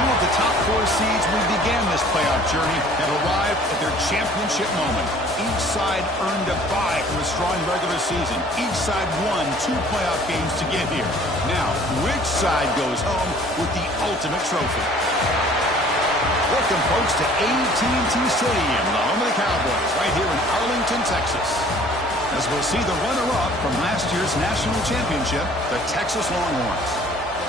Two of the top 4 seeds who began this playoff journey have arrived at their championship moment. Each side earned a bye from a strong regular season. Each side won 2 playoff games to get here. Now, which side goes home with the ultimate trophy? Welcome, folks, to Y10 Stadium, the home of the Cowboys, right here in Arlington, Texas. As we'll see the runner-up from last year's national championship, the Texas Longhorns,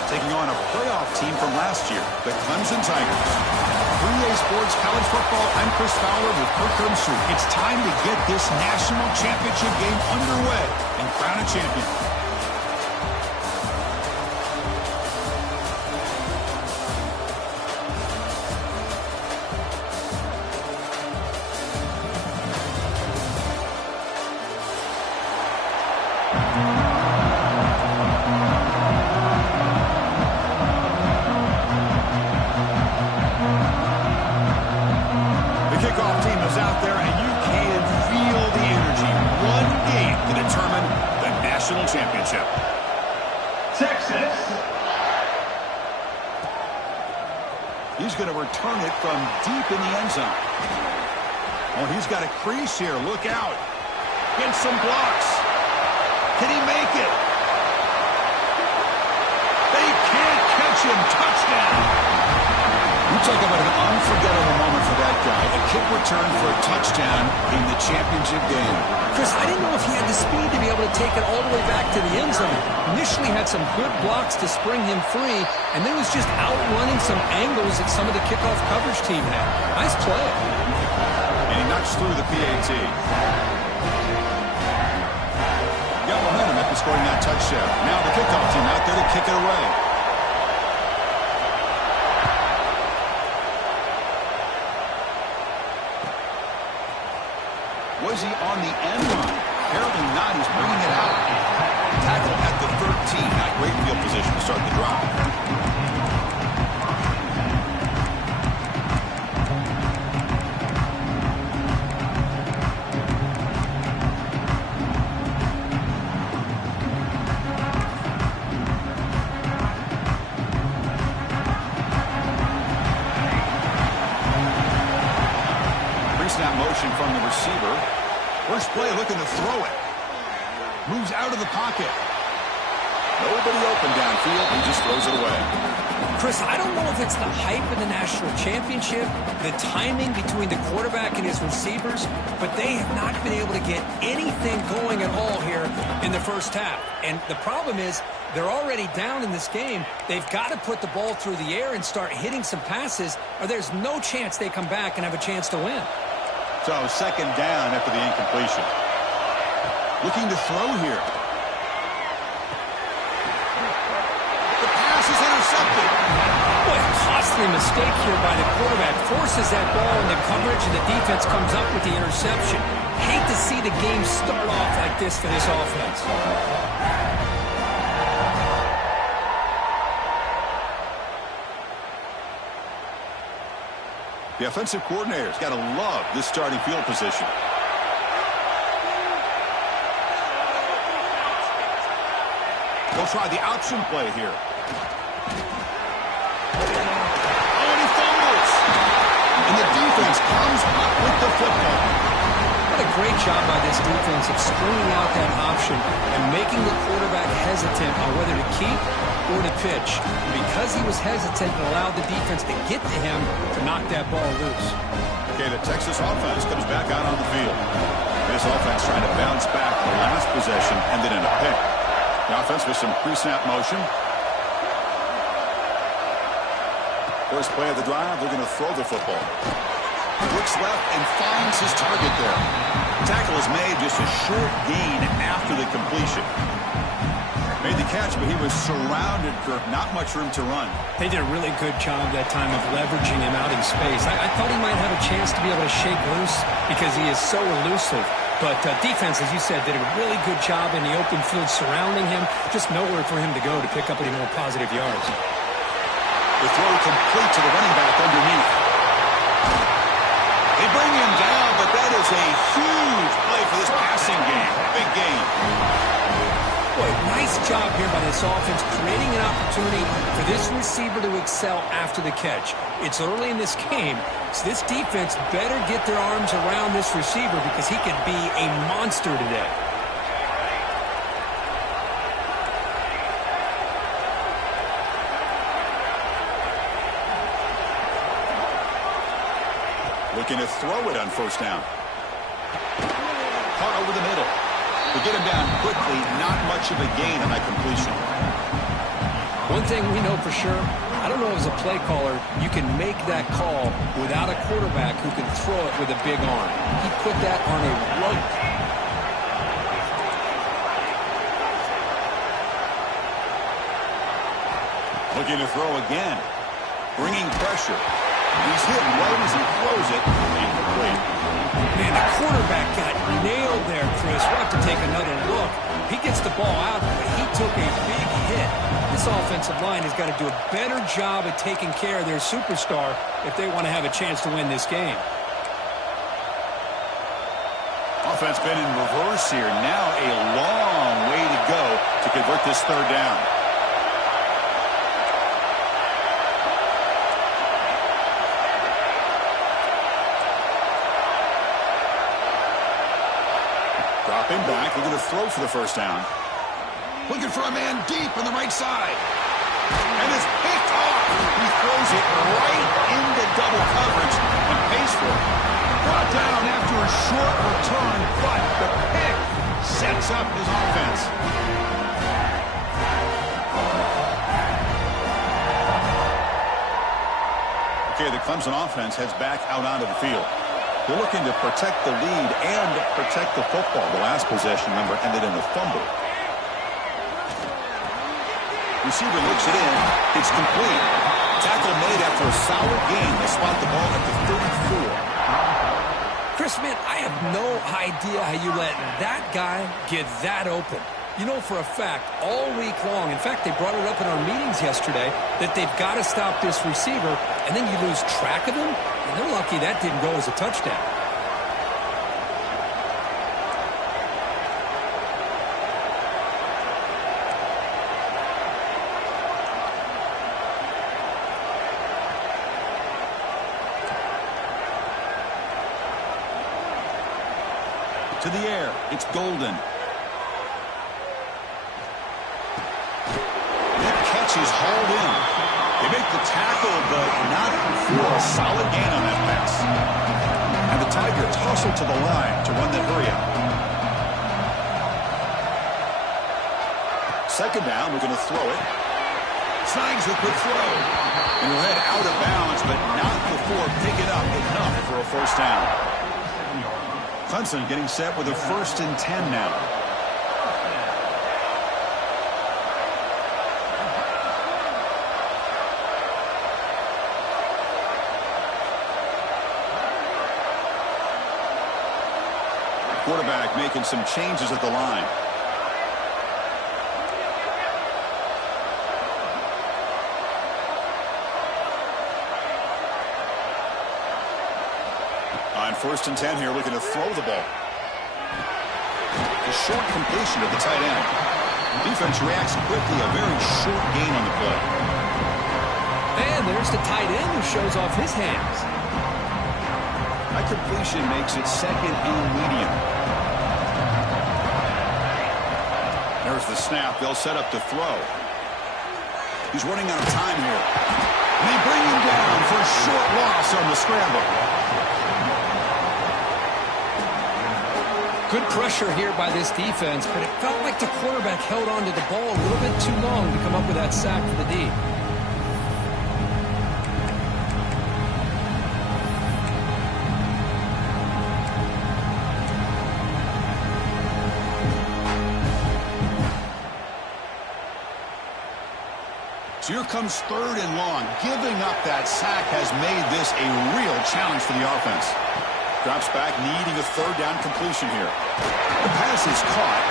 taking on a playoff team from last year, the Clemson Tigers. 3A Sports College Football, I'm Chris Fowler with Kirk Herbstreit. It's time to get this national championship game underway and crown a champion. Championship. Texas. He's going to return it from deep in the end zone. Oh, he's got a crease here. Look out. Gets some blocks. Can he make it? They can't catch him. Touchdown. You talk about an unforgettable moment for that guy. A kick return for a touchdown in the championship game. Chris, I didn't know if he had the speed to be able to take it all the way back to the end zone. Initially had some good blocks to spring him free, and then was just outrunning some angles that some of the kickoff coverage team had. Nice play. And he knocks through the PAT. Got momentum after scoring that touchdown. Now the kickoff team out there to kick it away. Was he on the end line? Apparently not. He's bringing it out. Tackle at the 13. Not great field position to start the drive. Pre-snap motion from the receiver. First play looking to throw it. Moves out of the pocket. Nobody open downfield. He just throws it away. Chris, I don't know if it's the hype of the national championship, the timing between the quarterback and his receivers, but they have not been able to get anything going at all here in the first half. And the problem is they're already down in this game. They've got to put the ball through the air and start hitting some passes, or there's no chance they come back and have a chance to win. So second down after the incompletion. Looking to throw here. The pass is intercepted. Boy, a costly mistake here by the quarterback. Forces that ball into coverage, and the defense comes up with the interception. Hate to see the game start off like this for this offense. The offensive coordinator's got to love this starting field position. They'll try the option play here. Oh, and he fumbles. And the defense comes up with the football. What a great job by this defense of stringing out that option and making the quarterback hesitant on whether to keep or to pitch. And because he was hesitant, it allowed the defense to get to him to knock that ball loose. Okay, the Texas offense comes back out on the field. This offense trying to bounce back. The last possession ended in a pick. The offense with some pre-snap motion. First play of the drive, they're going to throw the football. Looks left and finds his target there. Tackle is made, just a short gain after the completion. Made the catch, but he was surrounded, Kirk. Not much room to run. They did a really good job that time of leveraging him out in space. I thought he might have a chance to be able to shake loose because he is so elusive. But defense, as you said, did a really good job in the open field surrounding him. Just nowhere for him to go to pick up any more positive yards. The throw complete to the running back underneath. They bring him down, but that is a huge play for this passing game. Big game. Well, Boy, nice job here by this offense, creating an opportunity for this receiver to excel after the catch. It's early in this game, so this defense better get their arms around this receiver because he could be a monster today. Looking to throw it on first down. Caught over the middle. To get him down quickly, not much of a gain on that completion. One thing we know for sure, I don't know as a play caller, you can make that call without a quarterback who can throw it with a big arm. He put that on a rope. Looking to throw again. Bringing pressure. He's hit right as he throws it. Incomplete. Man, the quarterback got nailed there, Chris. We'll have to take another look. He gets the ball out, but he took a big hit. This offensive line has got to do a better job at taking care of their superstar if they want to have a chance to win this game. Offense been in reverse here. Now a long way to go to convert this third down. Dropping back, looking to throw for the first down. Looking for a man deep on the right side. And it's picked off. He throws it right into double coverage and pays for it. Brought down after a short return, but the pick sets up his offense. Okay, the Clemson offense heads back out onto the field. They're looking to protect the lead and protect the football. The last possession, remember, ended in a fumble. Receiver looks it in. It's complete. Tackle made after a solid gain. They spot the ball at the 34. Chris, man, I have no idea how you let that guy get that open. You know for a fact, all week long, in fact, they brought it up in our meetings yesterday, that they've got to stop this receiver, and then you lose track of him, and they're lucky that didn't go as a touchdown. To the air, it's Golden. Is hauled in. They make the tackle, but not for a solid gain on that pass. And the Tigers hustle to the line to run that hurry up. Second down, we're going to throw it. Snags the quick throw. And he'll head out of bounds, but not before picking up enough for a first down. Clemson getting set with a 1st and 10 now. Quarterback making some changes at the line. On 1st and 10 here, looking to throw the ball. The short completion of the tight end. Defense reacts quickly, a very short gain on the play. And there's the tight end who shows off his hands. That completion makes it 2nd and medium. There's the snap. They'll set up to throw. He's running out of time here. And they bring him down for a short loss on the scramble. Good pressure here by this defense, but it felt like the quarterback held on to the ball a little bit too long to come up with that sack for the D. So here comes 3rd and long. Giving up that sack has made this a real challenge for the offense. Drops back, needing a 3rd down completion here. The pass is caught.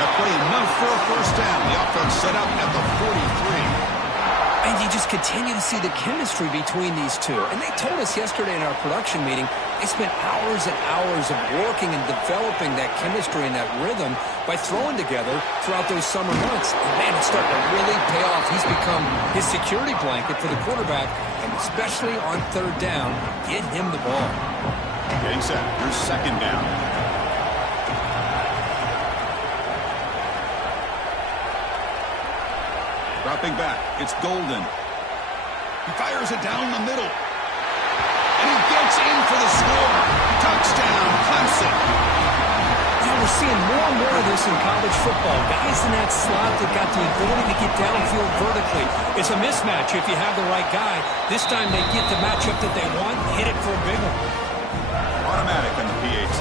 That play enough for a first down. The offense set up at the 43. And you just just continue to see the chemistry between these two. And they told us yesterday in our production meeting, they spent hours and hours of working and developing that chemistry and that rhythm by throwing together throughout those summer months. And man, it's starting to really pay off. He's become his security blanket for the quarterback, and especially on third down, get him the ball. Getting set. Here's second down. Dropping back. It's Golden. He fires it down the middle. And he gets in for the score. Touchdown, Clemson. Now we're seeing more and more of this in college football. Guys in that slot that got the ability to get downfield vertically. It's a mismatch if you have the right guy. This time they get the matchup that they want, hit it for a big one. Automatic on the PAT.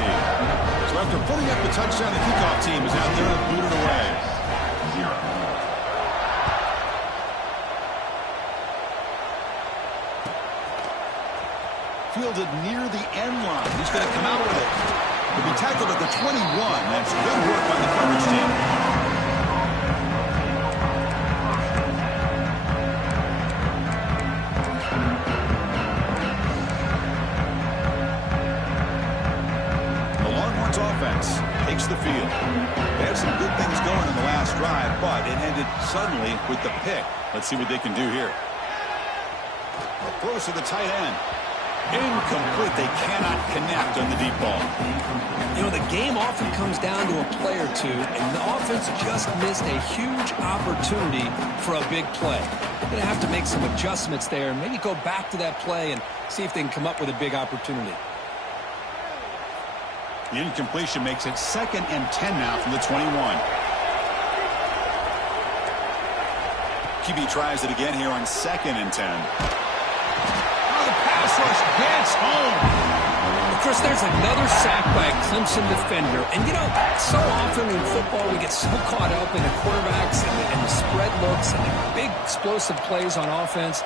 So after putting up the touchdown, the kickoff team is out there to boot it away. 0. Fielded near the end line. He's going to come out with it. He'll be tackled at the 21. That's good work by the coverage team. The Longhorns offense takes the field. They had some good things going in the last drive, but it ended suddenly with the pick. Let's see what they can do here. Throws to the tight end. Incomplete. They cannot connect on the deep ball. You know, the game often comes down to a play or two, and the offense just missed a huge opportunity for a big play. They're going to have to make some adjustments there and maybe go back to that play and see if they can come up with a big opportunity. The incompletion makes it 2nd and 10 now from the 21. QB tries it again here on 2nd and 10. Pass rush gets home. Chris, there's another sack by a Clemson defender. And, you know, so often in football we get so caught up in the quarterbacks and the spread looks and the big explosive plays on offense.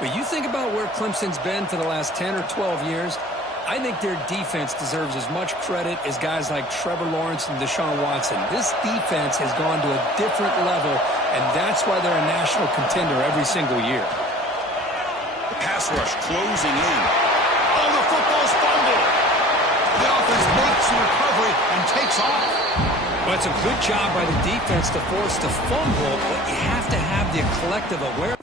But you think about where Clemson's been for the last 10 or 12 years, I think their defense deserves as much credit as guys like Trevor Lawrence and Deshaun Watson. This defense has gone to a different level, and that's why they're a national contender every single year. Pass rush closing in. Oh, the football's fumbled. The offense makes the recovery and takes off. Well, it's a good job by the defense to force the fumble, but you have to have the collective awareness.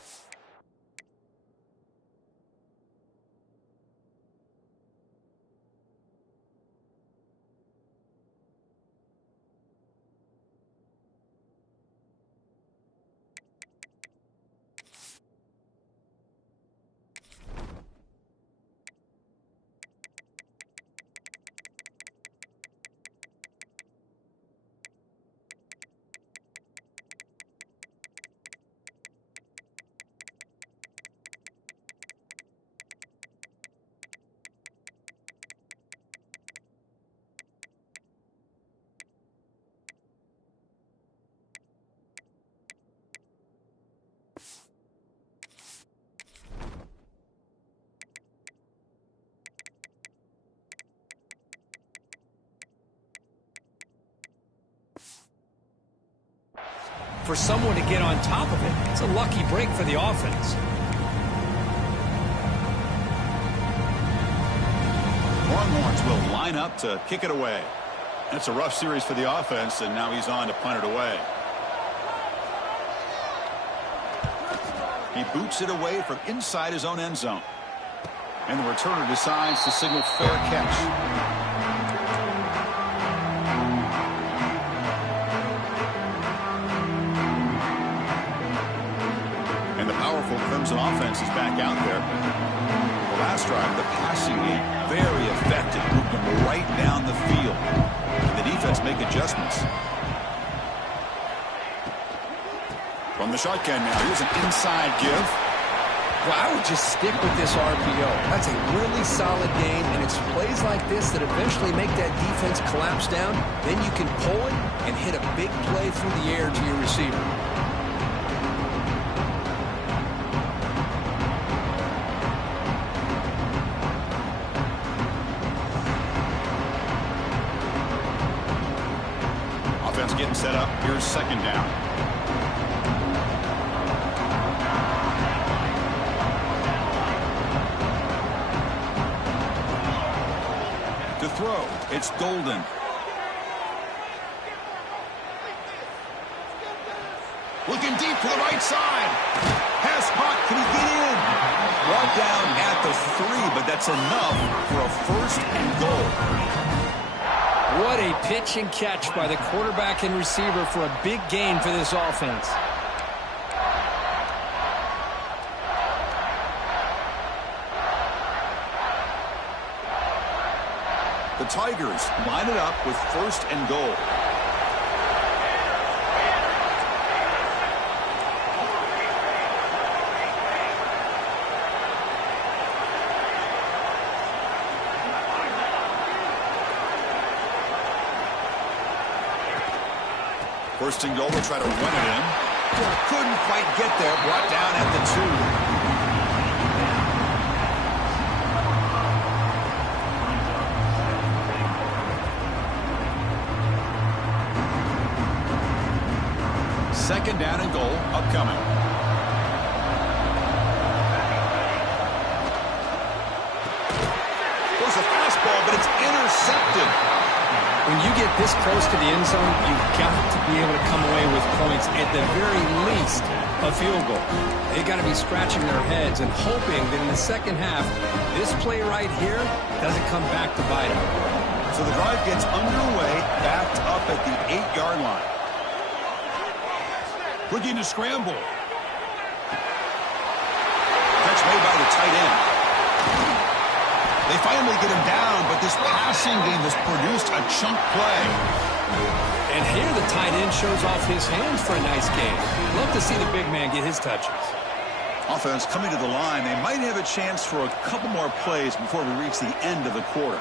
For someone to get on top of it, it's a lucky break for the offense. Longhorns will line up to kick it away. It's a rough series for the offense, and now he's on to punt it away. He boots it away from inside his own end zone. And the returner decides to signal fair catch. Powerful Clemson offense is back out there. The last drive, the passing game, very effective. Moved them right down the field. And the defense make adjustments. From the shotgun now, here's an inside give. Well, I would just stick with this RPO. That's a really solid game, and it's plays like this that eventually make that defense collapse down. Then you can pull it and hit a big play through the air to your receiver. Getting set up. Here's second down. throw. It's golden. Looking deep to the right side. Pass caught. Can he get in? Brought down at the 3, but that's enough for a 1st and goal. What a pitch and catch by the quarterback and receiver for a big gain for this offense. The Tigers line it up with 1st and goal. First and goal, they'll try to run it in. Couldn't quite get there. Brought down at the 2. Second down and goal upcoming. There's a fastball, but it's intercepted. When you get this close to the end zone, you've got to be able to come away with points, at the very least, a field goal. They got to be scratching their heads and hoping that in the second half, this play right here doesn't come back to bite them. So the drive gets underway, backed up at the 8-yard line. Looking to scramble. Catch made by the tight end. They finally get him down, but this passing game has produced a chunk play. And here the tight end shows off his hands for a nice game. Love to see the big man get his touches. Offense coming to the line. They might have a chance for a couple more plays before we reach the end of the quarter.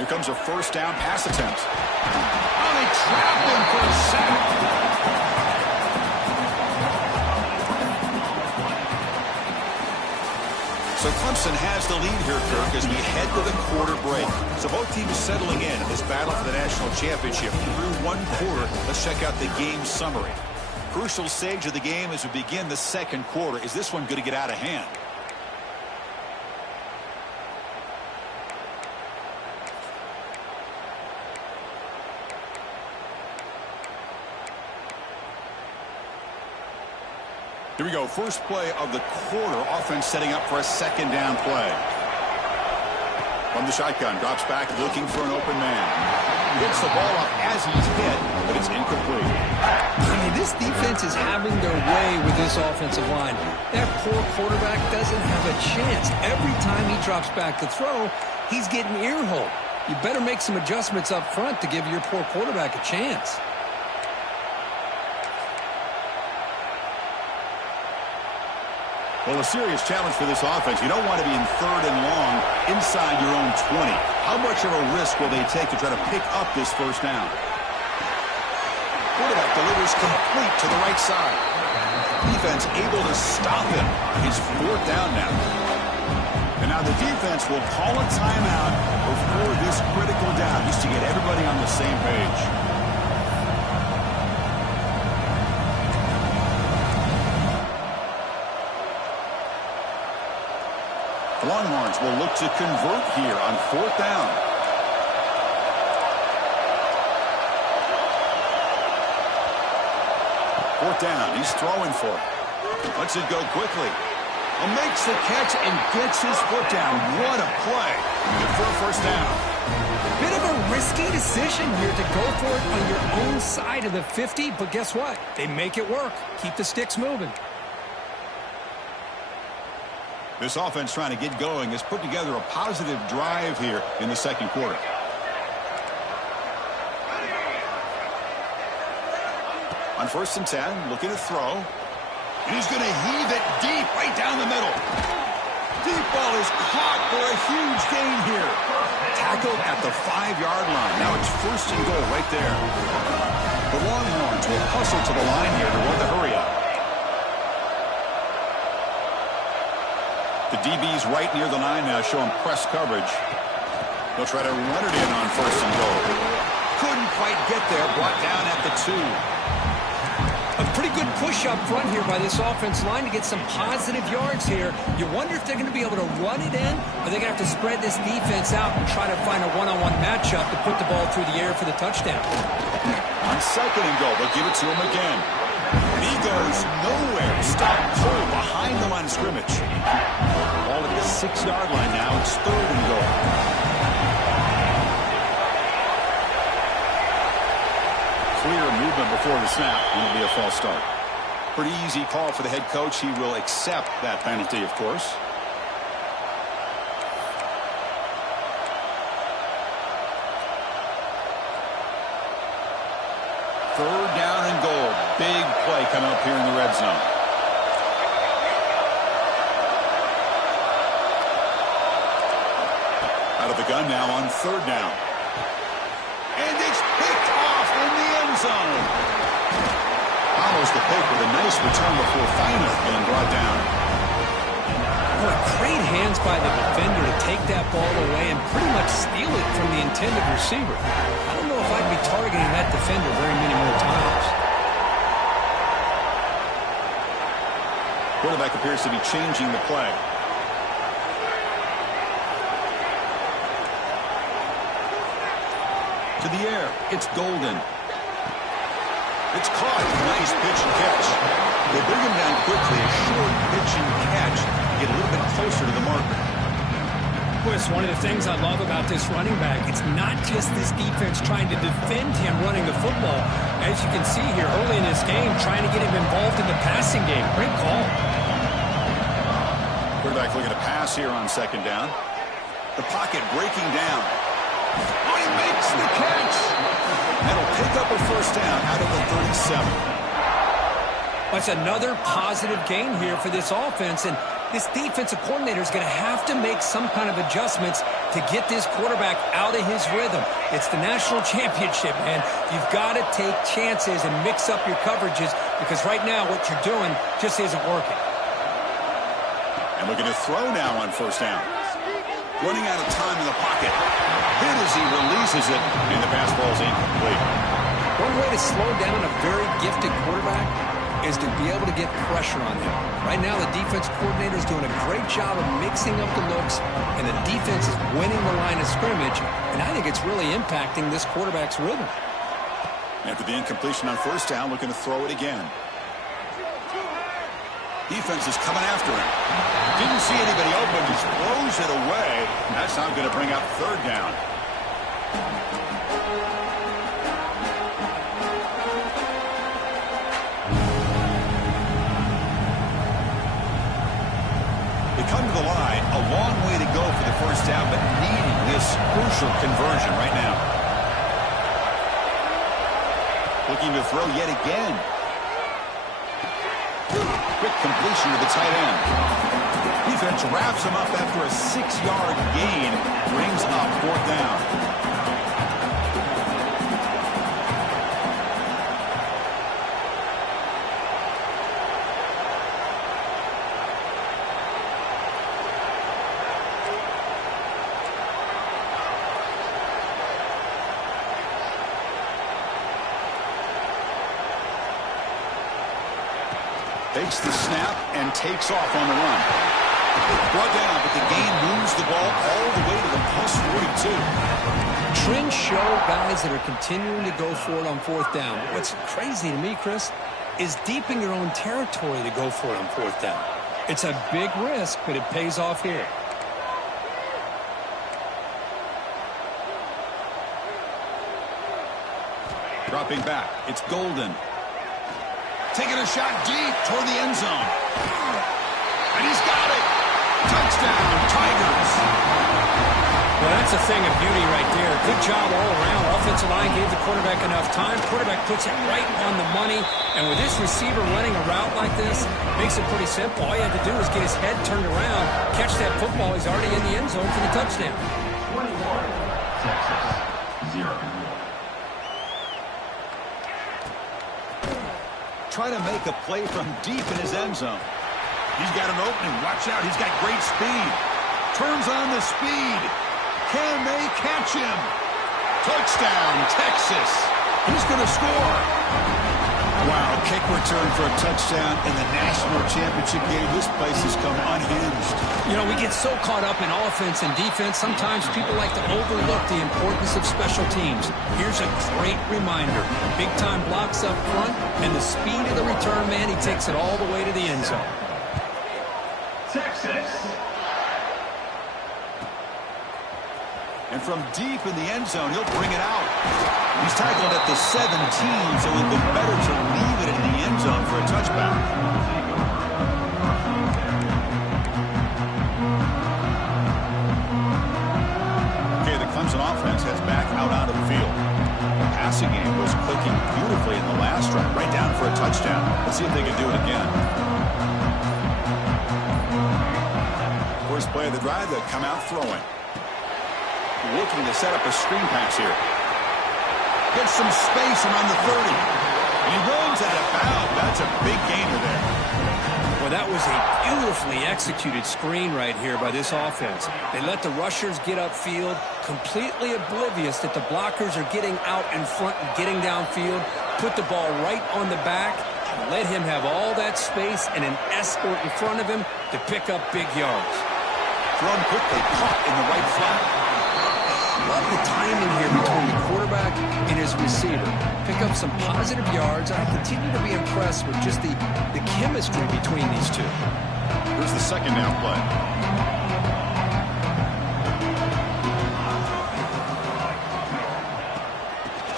Here comes a 1st down pass attempt. Oh, they trapped him for a sack. So Clemson has the lead here, Kirk, as we head to the quarter break. So both teams settling in this battle for the national championship through 1 quarter. Let's check out the game summary. Crucial stage of the game as we begin the 2nd quarter. Is this one going to get out of hand? Here we go. First play of the quarter. Offense setting up for a 2nd down play. From the shotgun, drops back looking for an open man. Gets the ball up as he's hit, but it's incomplete. I mean, this defense is having their way with this offensive line. That poor quarterback doesn't have a chance. Every time he drops back to throw, he's getting ear-hole. You better make some adjustments up front to give your poor quarterback a chance. Well, a serious challenge for this offense. You don't want to be in 3rd and long inside your own 20. How much of a risk will they take to try to pick up this 1st down? Quarterback delivers complete to the right side. Defense able to stop him. It's 4th down now. And now the defense will call a timeout before this critical down, just to get everybody on the same page. The Longhorns will look to convert here on 4th down. Fourth down. He's throwing for it. Lets it go quickly. Makes the catch and gets his foot down. What a play. Good for a 1st down. Bit of a risky decision here to go for it on your own side of the 50, but guess what? They make it work. Keep the sticks moving. This offense trying to get going has put together a positive drive here in the 2nd quarter. On 1st and 10, looking to throw. And he's going to heave it deep right down the middle. Deep ball is caught for a huge gain here. Tackled at the 5-yard line. Now it's 1st and goal right there. The Longhorns will hustle to the line here to run the hurry up. The DB's right near the line now, showing press coverage. They'll try to run it in on 1st and goal. Couldn't quite get there, brought down at the 2. A pretty good push up front here by this offense line to get some positive yards here. You wonder if they're going to be able to run it in, or they're going to have to spread this defense out and try to find a one-on-one matchup to put the ball through the air for the touchdown. On 2nd and goal, they'll give it to him again. And he goes nowhere. Stop cold behind the line of scrimmage. Ball at the 6-yard line now. It's 3rd and goal. Clear movement before the snap, and it'll be a false start. Pretty easy call for the head coach. He will accept that penalty, of course. Third down and goal. Big play coming up here in the red zone. Out of the gun now on 3rd down. And it's picked off in the end zone. Almost a pick with a nice return before finally being brought down. Boy, great hands by the defender to take that ball away and pretty much steal it from the intended receiver. I don't know if I'd be targeting that defender very many more times. Quarterback appears to be changing the play. To the air. It's Golden. It's caught. Nice pitch and catch. They bring him down quickly. A short pitch and catch. Get a little bit closer to the marker. Chris, one of the things I love about this running back, it's not just this defense trying to defend him running the football. As you can see here early in this game, trying to get him involved in the passing game. Great call. Quarterback looking to pass here on 2nd down. The pocket breaking down. Oh, he makes the catch. That'll pick up a 1st down out of the 37. That's another positive gain here for this offense, and this defensive coordinator is going to have to make some kind of adjustments to get this quarterback out of his rhythm. It's the national championship, man. You've got to take chances and mix up your coverages because right now what you're doing just isn't working. And looking to throw now on 1st down. Running out of time in the pocket. Hit as he releases it, and the pass ball is incomplete. One way to slow down a very gifted quarterback is to be able to get pressure on him. Right now, the defense coordinator is doing a great job of mixing up the looks, and the defense is winning the line of scrimmage, and I think it's really impacting this quarterback's rhythm. After the incompletion on 1st down, looking to throw it again. Defense is coming after him. Didn't see anybody open, just throws it away. That's not going to bring up 3rd down. They come to the line, a long way to go for the 1st down, but needing this crucial conversion right now. Looking to throw yet again. Quick completion to the tight end. Defense wraps him up after a 6-yard gain. Brings up 4th down. Takes the snap and takes off on the run. Brought down, but the gain moves the ball all the way to the +42. Trends show guys that are continuing to go for it on 4th down. What's crazy to me, Chris, is deep in your own territory to go for it on 4th down. It's a big risk, but it pays off here. Dropping back, it's Golden. Taking a shot deep toward the end zone. And he's got it. Touchdown, Tigers. Well, that's a thing of beauty right there. Good job all around. Offensive line gave the quarterback enough time. Quarterback puts it right on the money. And with this receiver running a route like this, makes it pretty simple. All you have to do is get his head turned around, catch that football. He's already in the end zone for the touchdown. 21, Texas, 0. Trying to make a play from deep in his end zone. He's got an opening. Watch out. He's got great speed. Turns on the speed. Can they catch him? Touchdown, Texas. He's going to score. Wow, Kick return for a touchdown in the national championship game. This place has come unhinged. You know, we get so caught up in offense and defense, sometimes people like to overlook the importance of special teams. Here's a great reminder. Big-time blocks up front, and the speed of the return man, he takes it all the way to the end zone. Texas. And from deep in the end zone, he'll bring it out. He's tackled at the 17, so it would be better to leave it in the end zone for a touchback. Okay, the Clemson offense heads back out onto the field. The passing game was clicking beautifully in the last drive, right down for a touchdown. Let's see if they can do it again. First play of the drive, they'll come out throwing. Looking to set up a screen pass here. Gets some space around the 30. And he runs out of bounds. That's a big gainer there. Well, that was a beautifully executed screen right here by this offense. They let the rushers get upfield, completely oblivious that the blockers are getting out in front and getting downfield, put the ball right on the back, and let him have all that space and an escort in front of him to pick up big yards. Thrown quickly, caught in the right flat. Love the timing here between the quarterback and his receiver. Pick up some positive yards. I continue to be impressed with just the chemistry between these two. Here's the second down play.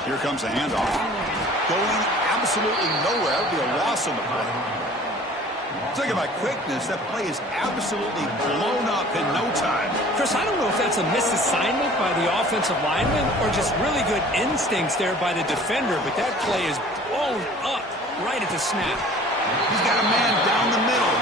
Here comes a handoff. Going absolutely nowhere. That would be a loss on the play. Talking about quickness, that play is absolutely blown up in no time. Chris, I don't know if that's a misassignment by the offensive lineman or just really good instincts there by the defender, but that play is blown up right at the snap. He's got a man down the middle.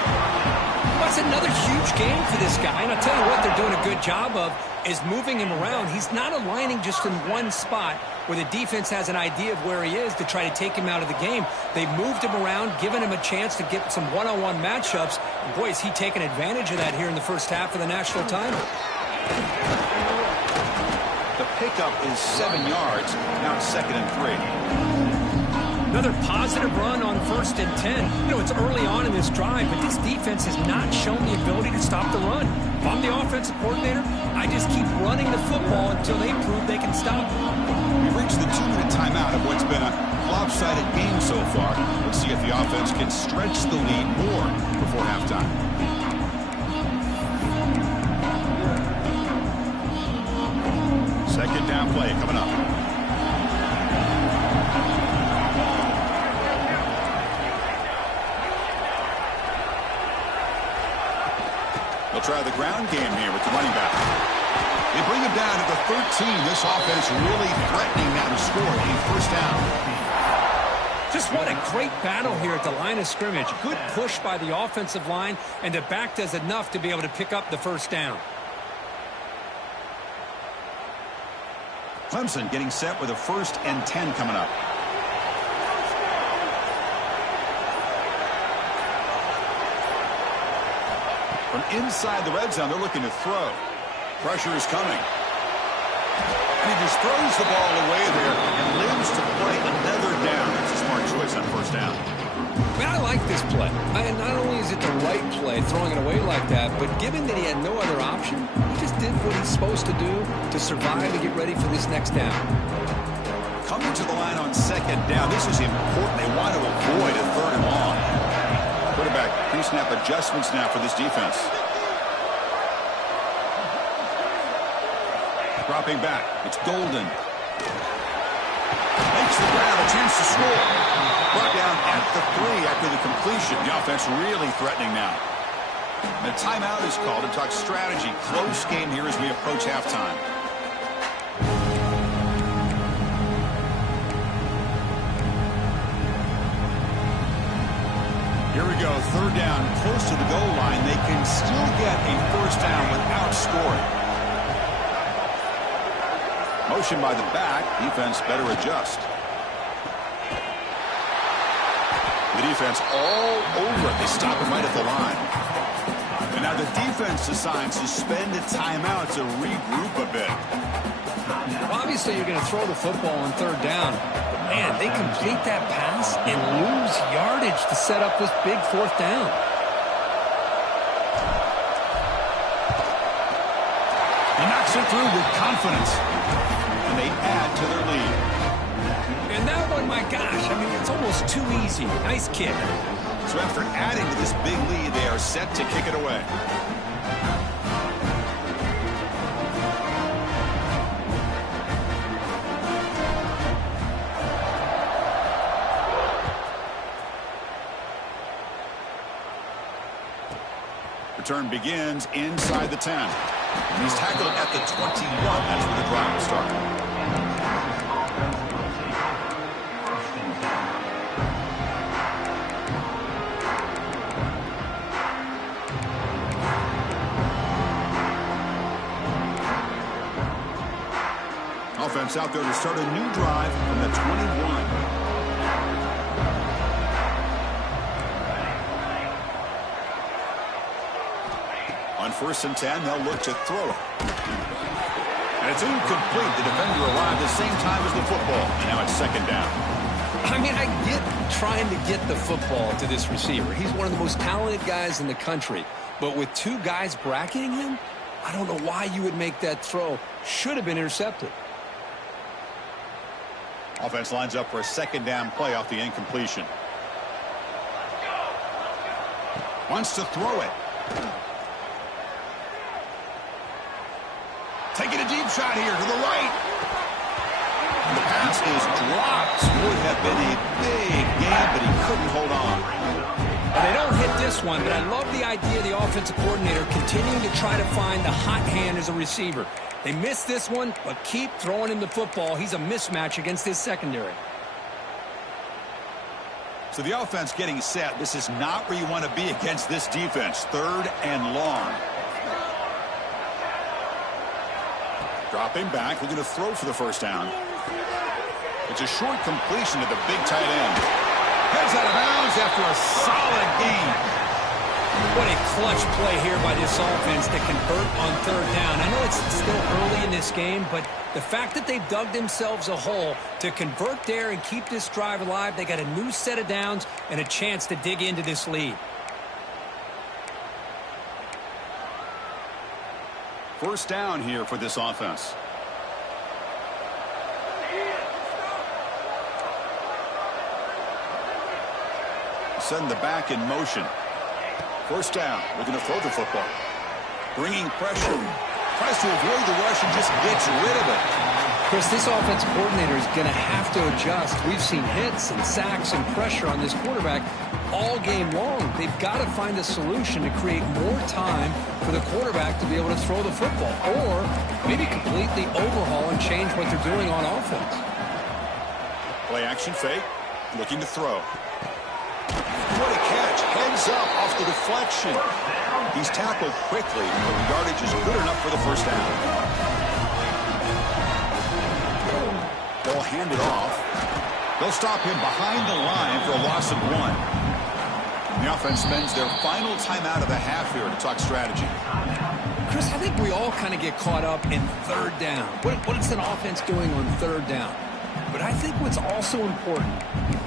That's another huge game for this guy, and I'll tell you what they're doing a good job of is moving him around. He's not aligning just in one spot where the defense has an idea of where he is to try to take him out of the game. They've moved him around, given him a chance to get some one-on-one matchups. And boy, is he taking advantage of that here in the first half of the national title. The pickup is 7 yards. Now it's 2nd and 3. Another positive run on 1st and 10. You know, it's early on in this drive, but this defense has not shown the ability to stop the run. If I'm the offensive coordinator, I just keep running the football until they prove they can stop it. We've reached the 2-minute timeout of what's been a lopsided game so far. Let's see if the offense can stretch the lead more before halftime. Second down play coming up. They'll try the ground game here with the running back. They bring him down to the 13. This offense really threatening now to score a first down. Just what a great battle here at the line of scrimmage. Good push by the offensive line, and the back does enough to be able to pick up the first down. Clemson getting set with a 1st and 10 coming up. From inside the red zone, they're looking to throw. Pressure is coming. And he just throws the ball away there and lives to play another down. That's a smart choice on first down. Man, I like this play. And not only is it the right play, throwing it away like that, but given that he had no other option, he just did what he's supposed to do to survive and get ready for this next down. Coming to the line on 2nd down. This is important. They want to avoid a 3rd and long. Quarterback pre-snap adjustments now for this defense. Dropping back. It's Golden. Makes the grab, a chance to score. Brought down at the 3 after the completion. The offense really threatening now. The timeout is called to talk strategy. Close game here as we approach halftime. Here we go, 3rd down, close to the goal line. They can still get a first down without scoring. Motion by the back, defense better adjust. The defense all over it. They stop it right at the line. And now the defense decides to spend a timeout to regroup a bit. Well, obviously, you're going to throw the football on 3rd down. Man, they complete that pass and lose yardage to set up this big fourth down. He knocks it through with confidence. And they add to their lead. And that one, my gosh, I mean, it's almost too easy. Nice kick. So after adding to this big lead, they are set to kick it away. Return begins inside the 10. And he's tackled at the 21. That's where the drive will start. Offense out there to start a new drive from the 21. On 1st and 10, they'll look to throw it. And it's incomplete. The defender arrived the same time as the football. And now it's 2nd down. I mean, I get trying to get the football to this receiver. He's one of the most talented guys in the country. But with 2 guys bracketing him, I don't know why you would make that throw. Should have been intercepted. Offense lines up for a 2nd down play off the incompletion. Wants to throw it. Taking a deep shot here to the right. And the pass is dropped. Would have been a big game, but he couldn't hold on. Well, they don't hit this one, but I love the idea of the offensive coordinator continuing to try to find the hot hand as a receiver. They missed this one, but keep throwing him the football. He's a mismatch against his secondary. So the offense getting set. This is not where you want to be against this defense. 3rd and long. Dropping back, looking to throw for the 1st down. It's a short completion to the big tight end. Heads out of bounds after a solid gain. What a clutch play here by this offense to convert on 3rd down. I know it's still early in this game, but the fact that they've dug themselves a hole to convert there and keep this drive alive, they got a new set of downs and a chance to dig into this lead. 1st down here for this offense. Send the back in motion. 1st down. We're going to throw the football. Bringing pressure. Tries to avoid the rush and just gets rid of it. Chris, this offensive coordinator is going to have to adjust. We've seen hits and sacks and pressure on this quarterback all game long. They've got to find a solution to create more time for the quarterback to be able to throw the football, or maybe completely overhaul and change what they're doing on offense. Play action fake. Looking to throw. What a catch. Heads up off the deflection. He's tackled quickly, but the yardage is good enough for the 1st down. They'll hand it off. They'll stop him behind the line for a loss of 1. The offense spends their final timeout of the half here to talk strategy. Chris, I think we all kind of get caught up in 3rd down. What is an offense doing on 3rd down? But I think what's also important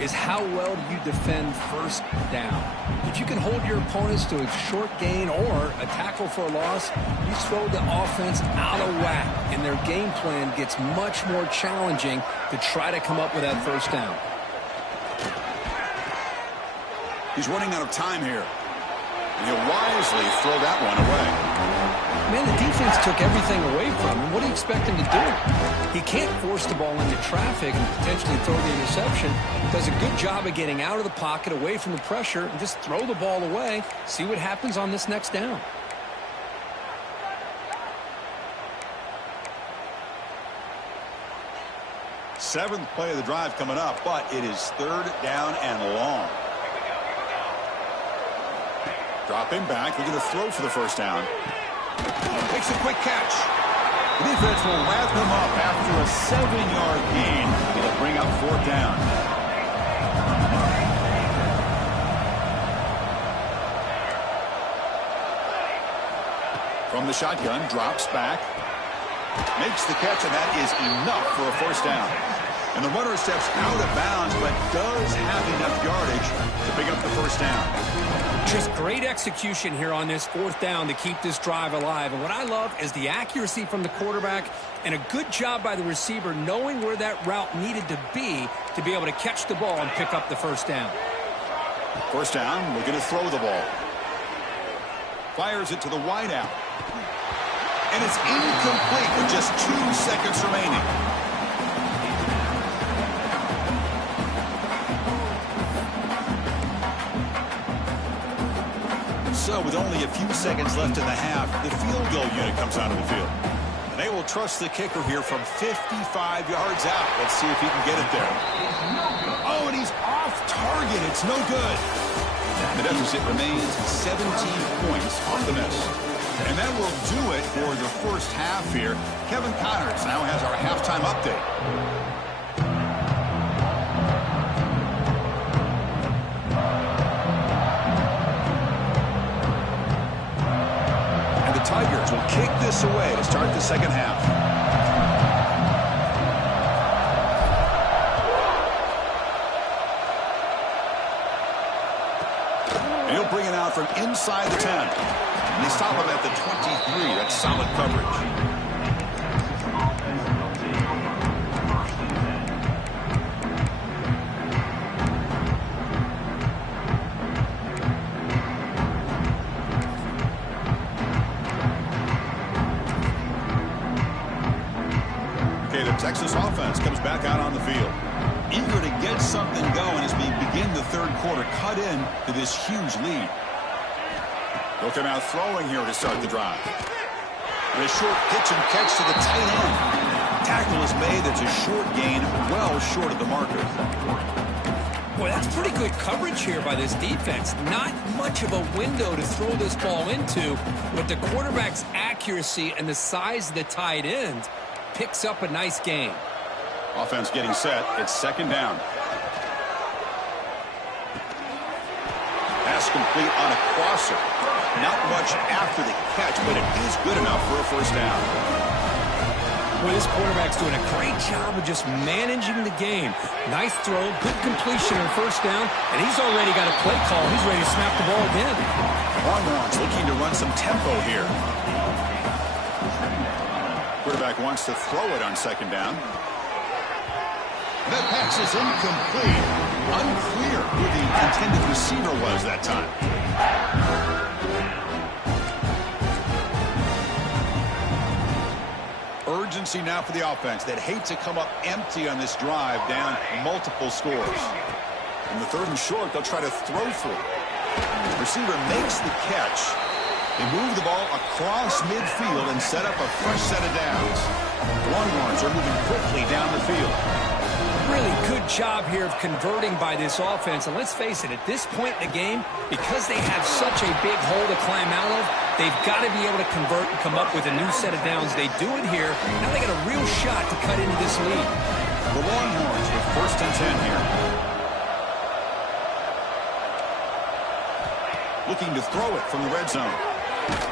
is how well do you defend 1st down. If you can hold your opponents to a short gain or a tackle for a loss, you throw the offense out of whack, and their game plan gets much more challenging to try to come up with that 1st down. He's running out of time here. And he'll wisely throw that one away. Man, the defense took everything away from him. What do you expect him to do? He can't force the ball into traffic and potentially throw the interception. Does a good job of getting out of the pocket, away from the pressure, and just throw the ball away. See what happens on this next down. Seventh play of the drive coming up, but it is 3rd down and long. Dropping back, we're going to throw for the 1st down. Makes a quick catch. The defense will wrap him up after a 7-yard gain. It'll bring up 4th down. From the shotgun, drops back. Makes the catch, and that is enough for a 1st down. And the runner steps out of bounds, but does have enough yardage to pick up the first down. Just great execution here on this fourth down to keep this drive alive. And what I love is the accuracy from the quarterback and a good job by the receiver knowing where that route needed to be able to catch the ball and pick up the first down. First down, we're going to throw the ball. Fires it to the wideout. And it's incomplete with just 2 seconds remaining. So with only a few seconds left in the half, the field goal unit comes out of the field. And they will trust the kicker here from 55 yards out. Let's see if he can get it there. Oh, and he's off target. It's no good. The deficit remains 17 points off the miss. And that will do it for the first half here. Kevin Connors now has our halftime update. And the Tigers will kick this away to start the second half. And he'll bring it out from inside the 10. And they stop him at the 23. That's solid coverage. Okay, the Texas offense comes back out on the field. Eager to get something going as we begin the third quarter. Cut in to this huge lead. They'll come out throwing here to start the drive. And a short pitch and catch to the tight end. Tackle is made. That's a short gain, well short of the marker. Boy, that's pretty good coverage here by this defense. Not much of a window to throw this ball into, but the quarterback's accuracy and the size of the tight end picks up a nice gain. Offense getting set. It's second down. Pass complete on a crosser. Not much after the catch, but it is good enough for a first down. Boy, this quarterback's doing a great job of just managing the game. Nice throw, good completion on first down, and he's already got a play call. He's ready to snap the ball again. Longhorns looking to run some tempo here. Quarterback wants to throw it on second down. That pass is incomplete. Unclear who the intended receiver was that time. Urgency now for the offense that hate to come up empty on this drive, down multiple scores. In the third and short, they'll try to throw for it. The receiver makes the catch. They move the ball across midfield and set up a fresh set of downs. The Longhorns are moving quickly down the field. Really good job here of converting by this offense. And let's face it, at this point in the game, because they have such a big hole to climb out of, they've got to be able to convert and come up with a new set of downs. They do it here. Now they got a real shot to cut into this lead. The Longhorns with first and 10 here. Looking to throw it from the red zone.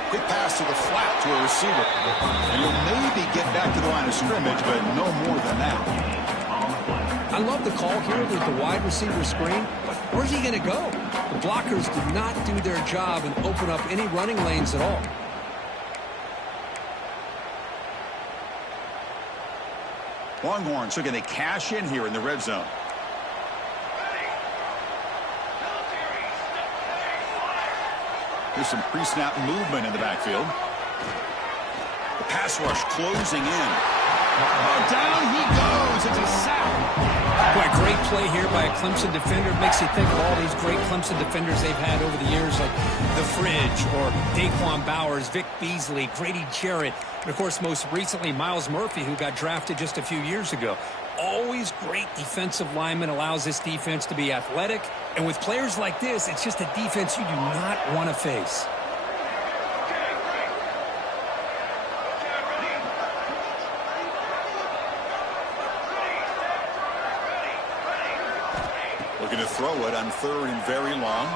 Quick pass to the flat to a receiver. And he'll maybe get back to the line of scrimmage, but no more than that. I love the call here with the wide receiver screen, but where's he going to go? The blockers did not do their job and open up any running lanes at all. Longhorns are going to cash in here in the red zone. There's some pre-snap movement in the backfield. The pass rush closing in. Oh, down he goes. It's a sack. Boy, great play here by a Clemson defender. Makes you think of all these great Clemson defenders they've had over the years, like The Fridge or Daquan Bowers, Vic Beasley, Grady Jarrett, and, of course, most recently, Miles Murphy, who got drafted just a few years ago. Always great defensive lineman, allows this defense to be athletic. And with players like this, it's just a defense you do not want to face. Looking to throw it on third and very long.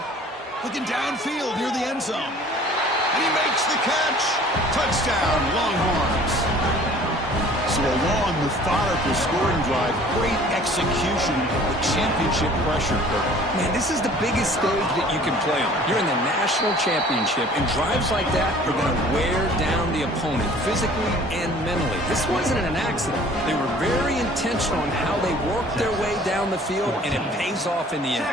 Looking downfield near the end zone. And he makes the catch. Touchdown, Longhorns. So a long, methodical scoring drive, great execution with championship pressure. Man, this is the biggest stage that you can play on. You're in the national championship, and drives like that are going to wear down the opponent physically and mentally. This wasn't an accident. They were very intentional on how they worked their way down the field, and it pays off in the end.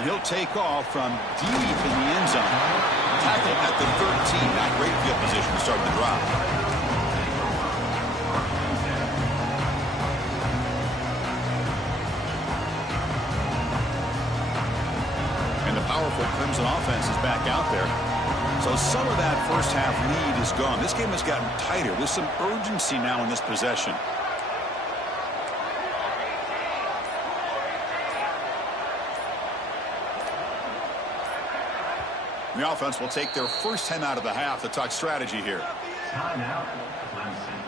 And he'll take off from deep in the end zone. Tackle at the 13. Not great field position to start the drive. And the powerful Crimson offense is back out there. So some of that first half lead is gone. This game has gotten tighter. There's some urgency now in this possession. The offense will take their first 10 out of the half to talk strategy here. Timeout, Clemson.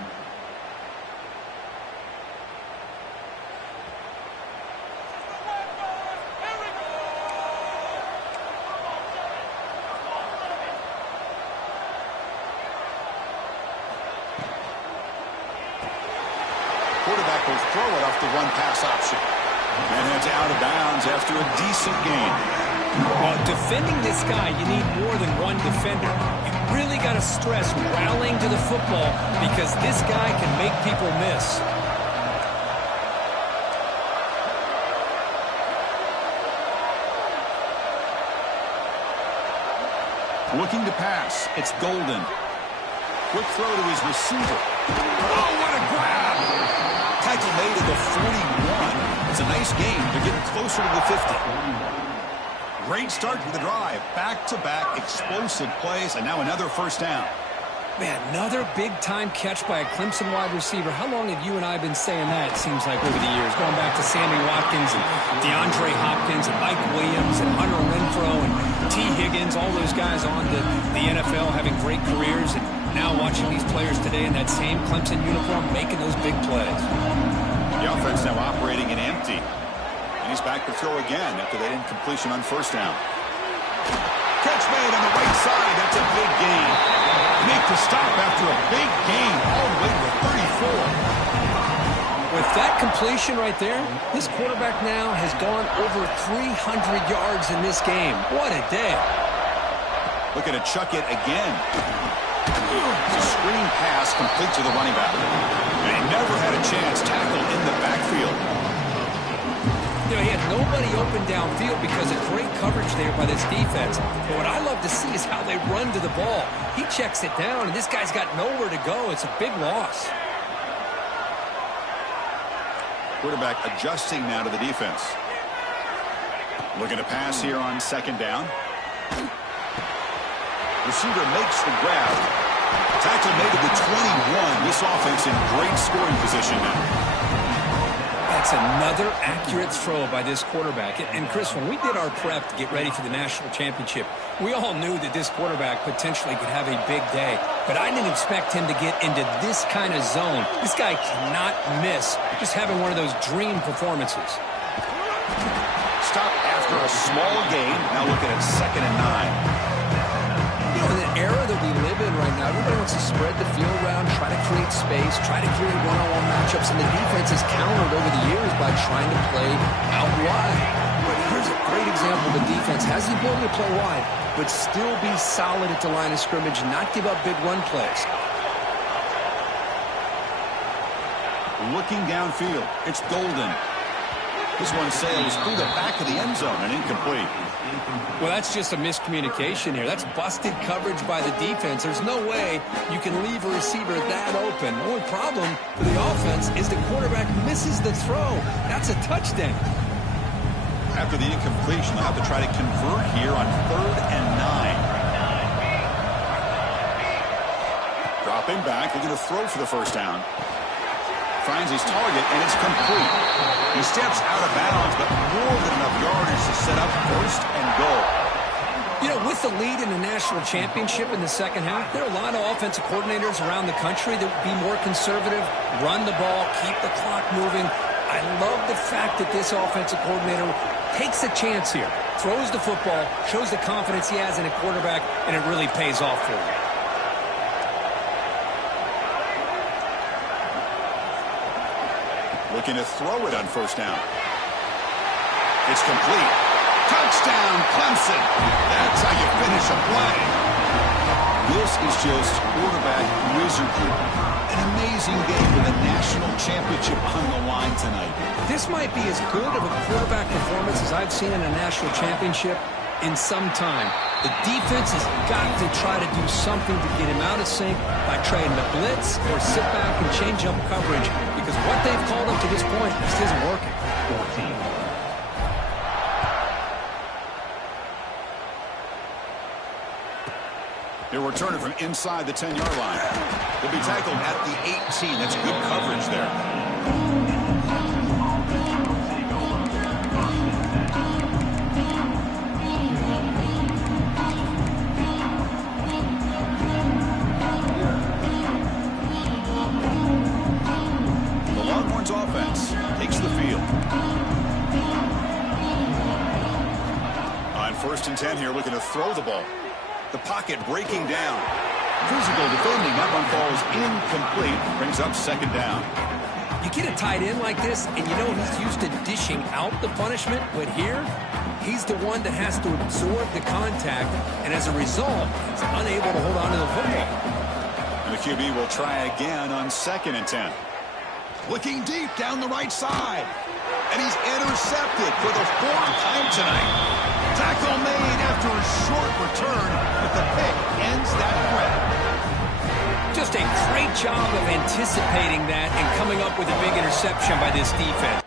Quarterback will throw it off the one-pass option. And it's out of bounds after a decent game. Well, defending this guy, you need more than one defender. You really got to stress rallying to the football because this guy can make people miss. Looking to pass. It's Golden. Quick throw to his receiver. Oh, what a grab! Tackle made at the 41. It's a nice game. They're getting closer to the 50. Great start to the drive. Back-to-back explosive plays, and now another first down. Man, another big-time catch by a Clemson wide receiver. How long have you and I been saying that, it seems like, over the years? Going back to Sammy Watkins and DeAndre Hopkins and Mike Williams and Hunter Renfrow and T. Higgins, all those guys on to the NFL having great careers. And now watching these players today in that same Clemson uniform making those big plays. The offense now operating in empty. And he's back to throw again after that incompletion on first down. Catch made on the right side. That's a big gain. Make the stop after a big gain all the way to the 34. With that completion right there, this quarterback now has gone over 300 yards in this game. What a day. Looking to chuck it again. It's a screen pass complete to the running back. And he never had a chance tackled in the backfield. You know, he had nobody open downfield because of great coverage there by this defense. But what I love to see is how they run to the ball. He checks it down, and this guy's got nowhere to go. It's a big loss. Quarterback adjusting now to the defense. Looking to pass here on second down. Receiver makes the grab. Tackle made at the 21. This offense in great scoring position now. That's another accurate throw by this quarterback. And Chris, when we did our prep to get ready for the national championship, we all knew that this quarterback potentially could have a big day. But I didn't expect him to get into this kind of zone. This guy cannot miss just having one of those dream performances. Stop after a small gain. Now looking at 2nd and 9. You know, in the era that we live in right now, everybody wants to spread the field around, try to create space, try to create one-on-one matchups, and the defense has countered over the years by trying to play out wide. But here's a great example. The defense has the ability to play wide, but still be solid at the line of scrimmage, not give up big run plays. Looking downfield, it's Golden. This one sails through the back of the end zone and incomplete. Well, that's just a miscommunication here. That's busted coverage by the defense. There's no way you can leave a receiver that open. The only problem for the offense is the quarterback misses the throw. That's a touchdown. After the incompletion, they'll have to try to convert here on 3rd and 9. Dropping back, looking to throw for the first down. Finds his target, and it's complete. He steps out of bounds, but more than enough yardage to set up 1st and goal. You know, with the lead in the national championship in the second half, there are a lot of offensive coordinators around the country that would be more conservative, run the ball, keep the clock moving. I love the fact that this offensive coordinator takes a chance here, throws the football, shows the confidence he has in a quarterback, and it really pays off for him. looking to throw it on first down. It's complete. Touchdown, Clemson. That's how you finish a play. This is just quarterback wizardry. An amazing game with a national championship on the line tonight. This might be as good of a quarterback performance as I've seen in a national championship in some time. The defense has got to try to do something to get him out of sync by trying to blitz or sit back and change up coverage, because what they've called up to this point just isn't working. 14. They're returning from inside the 10-yard line. They'll be tackled at the 18. That's good coverage there. The Longhorns offense takes the field. On 1st and 10 here, looking to throw the ball. The pocket breaking down. Physical defending. That one falls incomplete. Brings up 2nd down. You get a tight end like this, and you know he's used to dishing out the punishment, but here, he's the one that has to absorb the contact, and as a result, he's unable to hold on to the football. And the QB will try again on 2nd and 10. Looking deep down the right side. And he's intercepted for the 4th time tonight. Tackle made after a short return, but the pick ends that threat. Just a great job of anticipating that and coming up with a big interception by this defense.